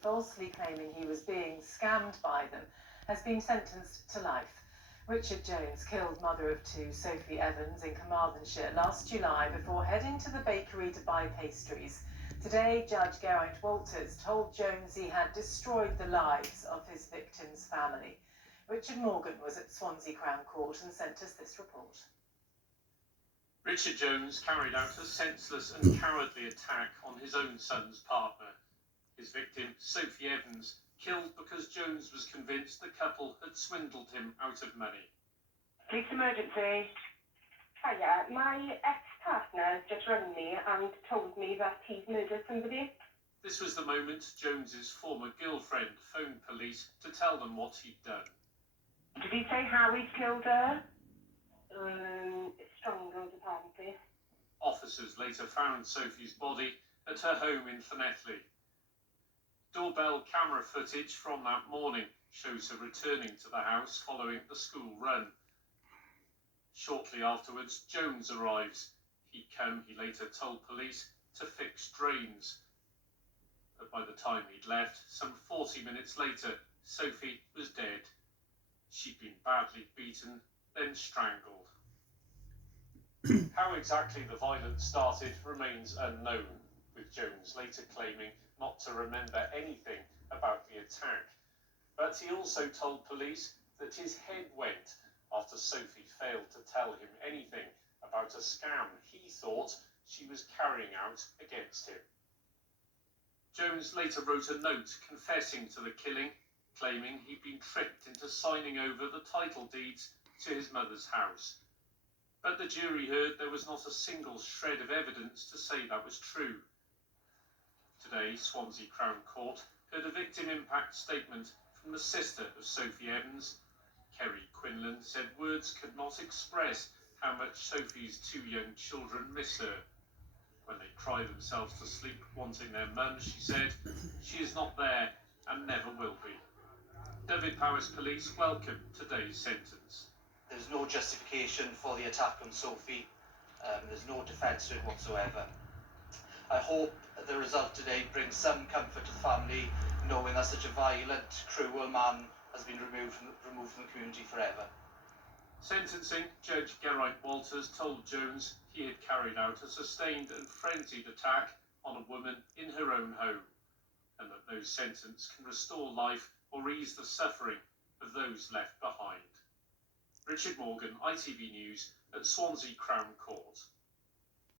falsely claiming he was being scammed by them, has been sentenced to life. Richard Jones killed mother of two, Sophie Evans, in Carmarthenshire last July before heading to the bakery to buy pastries. Today, Judge Geraint Walters told Jones he had destroyed the lives of his victims' family. Richard Morgan was at Swansea Crown Court and sent us this report. Richard Jones carried out a senseless and cowardly attack on his own son's partner. His victim, Sophie Evans, killed because Jones was convinced the couple had swindled him out of money. Police emergency. Hiya, my ex-partner just rang me and told me that he's murdered somebody. This was the moment Jones's former girlfriend phoned police to tell them what he'd done. Did he say how he killed her? Strangled, apparently. Officers later found Sophie's body at her home in Llanelli. Doorbell camera footage from that morning shows her returning to the house following the school run. Shortly afterwards, Jones arrives. He'd come, he later told police, to fix drains. But by the time he'd left, some 40 minutes later, Sophie was dead. She'd been badly beaten, then strangled. How exactly the violence started remains unknown, with Jones later claiming not to remember anything about the attack. But he also told police that his head went after Sophie failed to tell him anything about a scam he thought she was carrying out against him. Jones later wrote a note confessing to the killing, claiming he'd been tricked into signing over the title deeds to his mother's house. But the jury heard there was not a single shred of evidence to say that was true. Today, Swansea Crown Court heard a victim impact statement from the sister of Sophie Evans. Kerry Quinlan said words could not express how much Sophie's two young children miss her. When they cry themselves to sleep wanting their mum, she said, she is not there and never will be. Dyfed-Powys Police welcomed today's sentence. There's no justification for the attack on Sophie. There's no defence to it whatsoever. I hope the result today brings some comfort to the family, knowing that such a violent, cruel man has been removed from the community forever. Sentencing, Judge Geraint Walters told Jones he had carried out a sustained and frenzied attack on a woman in her own home, and that no sentence can restore life or ease the suffering of those left behind. Richard Morgan, ITV News, at Swansea Crown Court.